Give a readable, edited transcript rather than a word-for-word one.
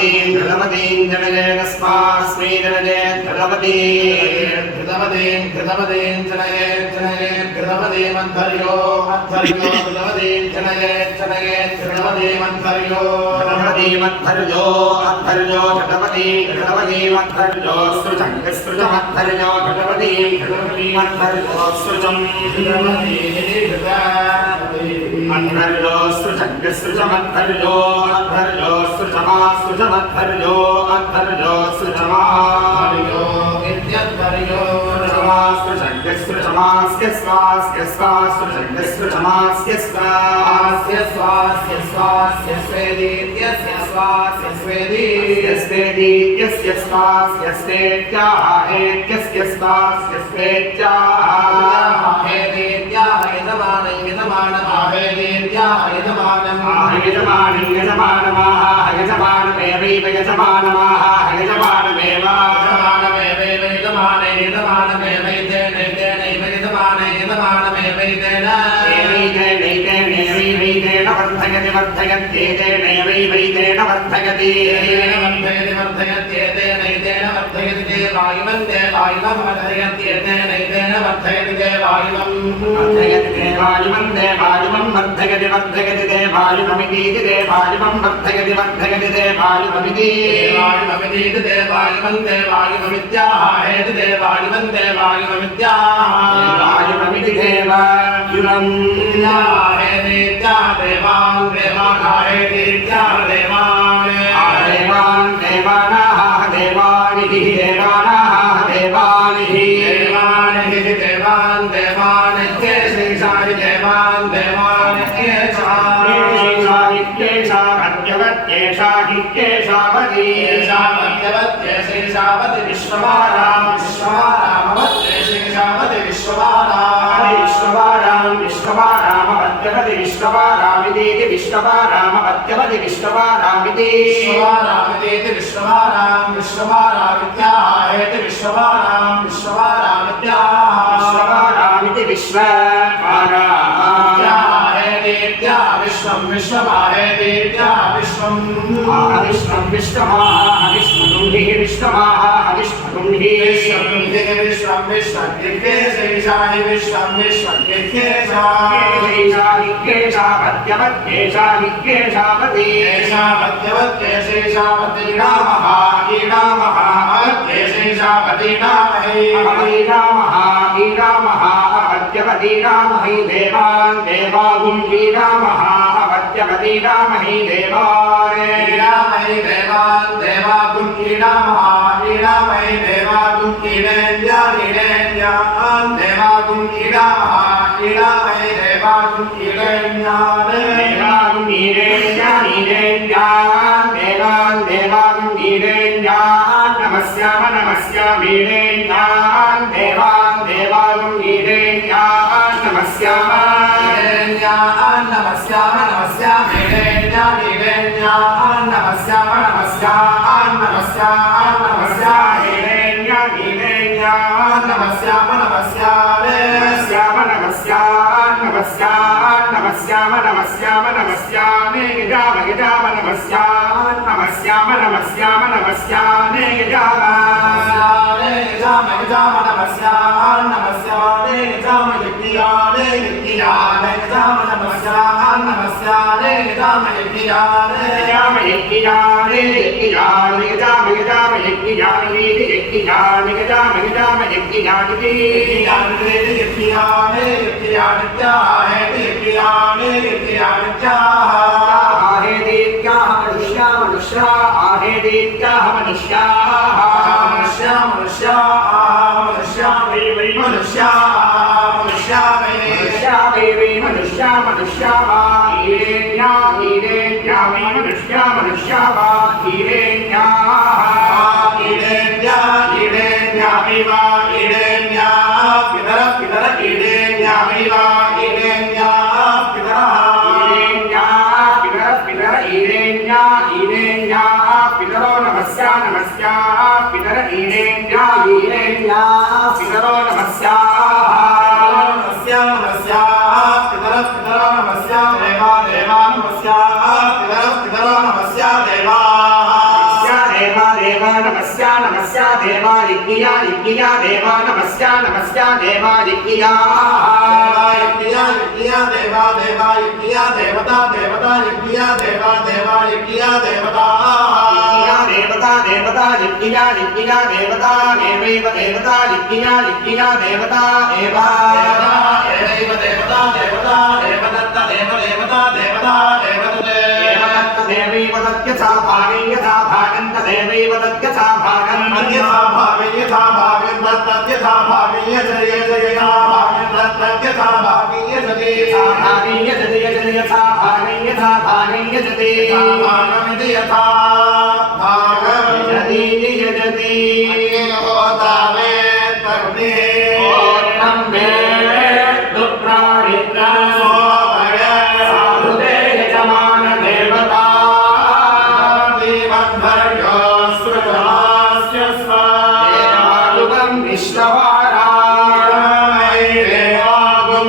घृतवतीं जनये तस्मास्मै जनये घृतवतीं जनये घृतवतीमन्थर्यो घृतवतीं जनये घृतवतीमन्थर्यो घृतवतीमन्थर्यो सृजमन्थर्यो घृतवतीमन्थर्यो सृजम् अन्तर्यो सृजमन्तर्यो अन्तर्यो सृजमन्तर्यो अन्तर्यो सृजमार्यो इत्यन्तर्यो सृजमास्य स्वास्य सृजमास्य स्वास्य स्वेदीत्यस्य स्वास्य स्वेदीत्यस्य स्वास्य स्वेत्याः एत्यस्य स्वास्य स्वेत्याः हेदेत्याः यजमानमेवैव वर्धयत्येतेन वर्धयति वायुवं देवायुवं वर्धयत्येतेन वर्धयति देवायुवं वर्धयति देवायुवमिति देवायुवं वर्धयति देवायुवमिति देवायुवं देवायुवमित्याह हेतु देवायुवं देवायुवमित्याह देवायुवं हेदेत्याह देवान् देवानाहेदेत्याह देवान् देवानिः देवानिः विश्ववारामवत्यवति विश्ववारामित्याहेति विश्ववारामित्याहेति विश्ववाराहेदेत्या विश्वं विश्वमाहेदेत्या विश्वं विश्वमाहविष्णुगुंहि विश्वमाहविष्णुगुंहि विश्वं विश्वज्ञेशैषाहि विश्वं ीरामहि देवान् देवागुं ीरामहि देवान् देवागुं ीरामहि देवागुं ईरेन्द्यान् देवागुं ईरामहि देवागुं ईरेन्द्यान् देवागुं ईरेन्द्यान् नमस्यामीरेन्द्यान् देवागुं ईरेन्द्यान् नमस्यामीरेन्द्यान् देवा यज्ञया यज्ञया देवा नमस्या नमस्या देवा यज्ञया यज्ञया यज्ञया देवा देवा यज्ञया देवता देवता यज्ञया देवा देवा यज्ञया देवता देवता देवता यज्ञया यज्ञया देवता एवैव देवता यज्ञया यज्ञया देवता एवा एवैव देवता देवता देवदत्त देव देवता देवता देवदत्ते देवदत्त देवैव तद्यथा भागे यथा भागं तदेवैव तद्यथा भागं अन्यथा भागे यथा भागं तद्यथा भागे यथा भागं तद्यथा भागे यथा भागे यथा भागे यथा भागे यजते भागमिति यथा भागं यजति यजति होता मे तग्निः ओत्तं मे दुप्राणित्र सोमय साधुते यजमान देवता देवद्भर्यो सृजमास्य देवायुगं विश्ववारा देवागुं